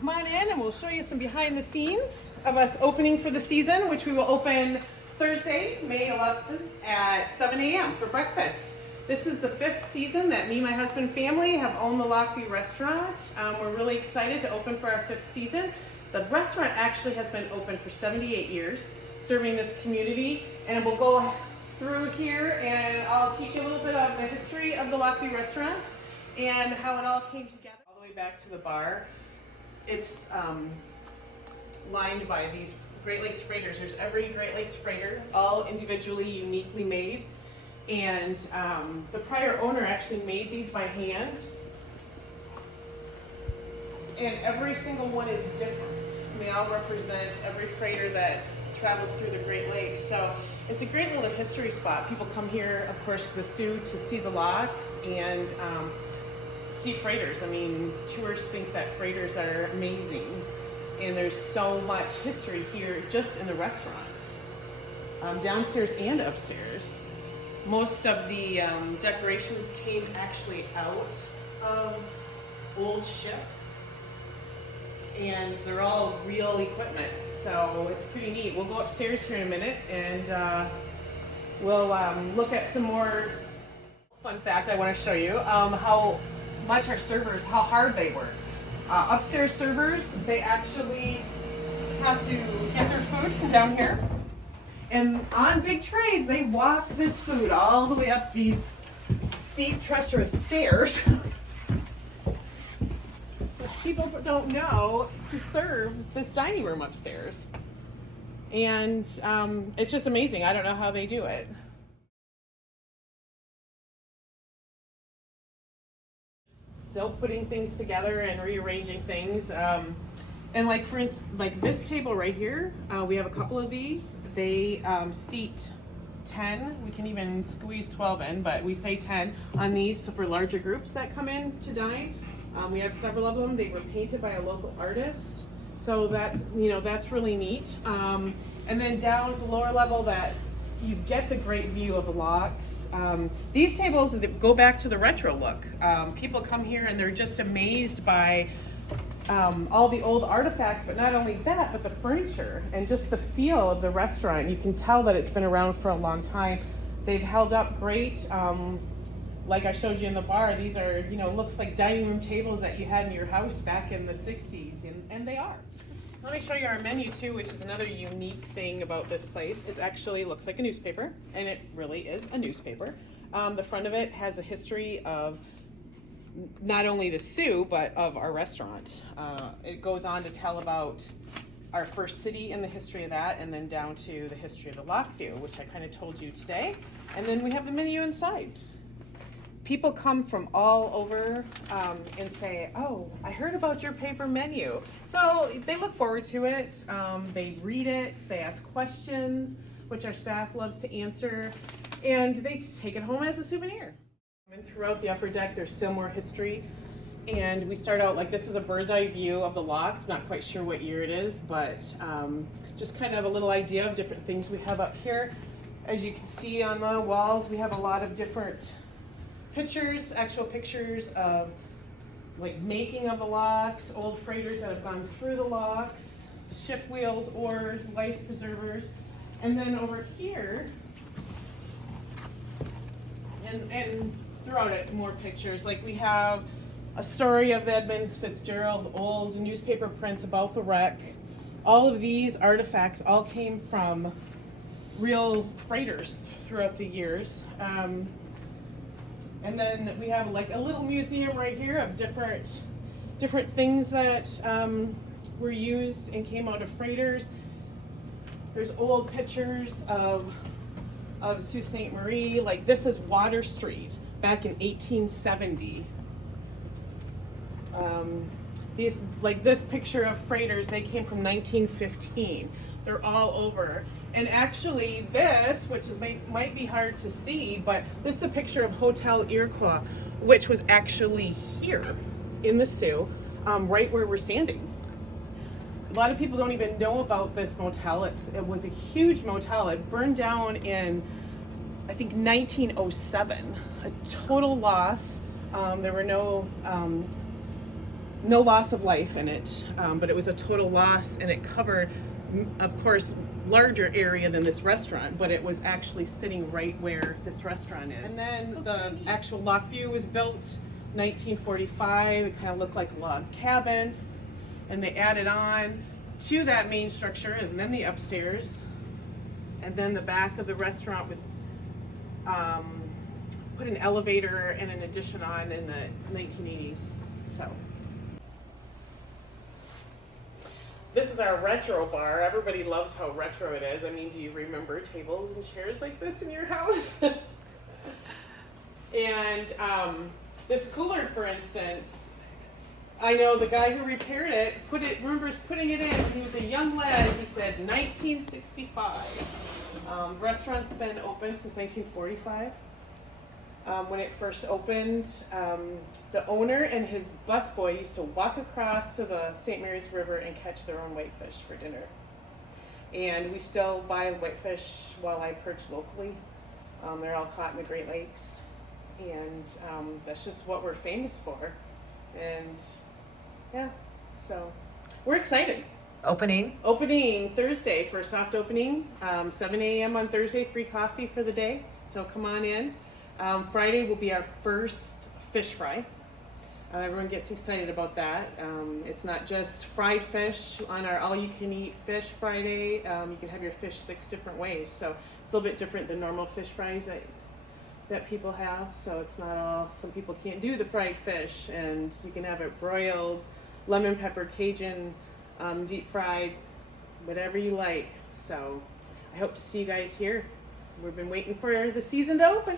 Come on in and we'll show you some behind the scenes of us opening for the season, which we will open Thursday, May 11th at 7 a.m. for breakfast. This is the 5th season that me, my husband, family have owned the Lockview restaurant. We're really excited to open for our 5th season. The restaurant actually has been open for 78 years, serving this community, and we'll go through here and I'll teach you a little bit of the history of the Lockview restaurant and how it all came together. All the way back to the bar. It's lined by these Great Lakes freighters. There's every Great Lakes freighter, all individually, uniquely made. And the prior owner actually made these by hand. And every single one is different. They all represent every freighter that travels through the Great Lakes. So it's a great little history spot. People come here, of course, the Soo to see the locks and see freighters. I mean, tourists think that freighters are amazing. And there's so much history here just in the restaurant, downstairs and upstairs. Most of the decorations came actually out of old ships, and they're all real equipment, so it's pretty neat. We'll go upstairs here in a minute and we'll look at some more. Fun fact I want to show you, how much our servers, how hard they work. Upstairs servers, they actually have to get their food from down here, and on big trays they walk this food all the way up these steep treacherous stairs, which people don't know, to serve this dining room upstairs. And it's just amazing. I don't know how they do it. Still putting things together and rearranging things. And like for instance, like this table right here, we have a couple of these. They seat 10. We can even squeeze 12 in, but we say 10 on these for larger groups that come in to dine. We have several of them. They were painted by a local artist, so that's, you know, that's really neat. And then down at the lower level, that you get the great view of the locks. These tables go back to the retro look. People come here and they're just amazed by all the old artifacts, but not only that, but the furniture and just the feel of the restaurant. You can tell that it's been around for a long time. They've held up great. Like I showed you in the bar, these are, you know, looks like dining room tables that you had in your house back in the 60s, and they are. Let me show you our menu too, which is another unique thing about this place. It actually looks like a newspaper, and it really is a newspaper. The front of it has a history of not only the Soo, but of our restaurant. It goes on to tell about our first city and the history of that, and then down to the history of the Lockview, which I kind of told you today. And then we have the menu inside. People come from all over and say, oh, I heard about your paper menu. So they look forward to it. They read it. They ask questions, which our staff loves to answer. And they take it home as a souvenir. And throughout the upper deck, there's still more history. And we start out like this is a bird's eye view of the locks. Not quite sure what year it is, but just kind of a little idea of different things we have up here. As you can see on the walls, we have a lot of different pictures, actual pictures of like making of the locks, old freighters that have gone through the locks, ship wheels, oars, life preservers. And then over here, and throughout it, more pictures. Like we have a story of Edmund Fitzgerald, old newspaper prints about the wreck. All of these artifacts all came from real freighters throughout the years. And then we have like a little museum right here of different things that were used and came out of freighters. There's old pictures of Sault Ste Marie. Like this is Water Street back in 1870. These, like this picture of freighters, they came from 1915. They're all over. And actually this, which is, might be hard to see, but this is a picture of Hotel Iroquois, which was actually here in the Soo, right where we're standing. A lot of people don't even know about this motel. It was a huge motel. It burned down in, I think, 1907. A total loss. There were no no loss of life in it, but it was a total loss, and it covered, of course, larger area than this restaurant, but it was actually sitting right where this restaurant is. And then the actual lock view was built 1945. It kind of looked like a log cabin, and they added on to that main structure, and then the upstairs, and then the back of the restaurant was put an elevator and an addition on in the 1980s. So this is our retro bar. Everybody loves how retro it is. I mean, do you remember tables and chairs like this in your house? And this cooler, for instance, I know the guy who repaired it remembers putting it in. He was a young lad. He said 1965. Restaurant's been open since 1945. When it first opened, the owner and his busboy used to walk across to the St. Mary's River and catch their own whitefish for dinner. And we still buy whitefish while I perch locally. They're all caught in the Great Lakes. And that's just what we're famous for. And yeah, so we're excited. Opening Thursday for a soft opening, 7 a.m. on Thursday, free coffee for the day. So come on in. Friday will be our first fish fry. Everyone gets excited about that. It's not just fried fish on our all-you-can-eat fish Friday. You can have your fish 6 different ways. So it's a little bit different than normal fish fries that people have. So it's not all, some people can't do the fried fish, and you can have it broiled, lemon pepper, Cajun, deep fried, whatever you like. So I hope to see you guys here. We've been waiting for the season to open.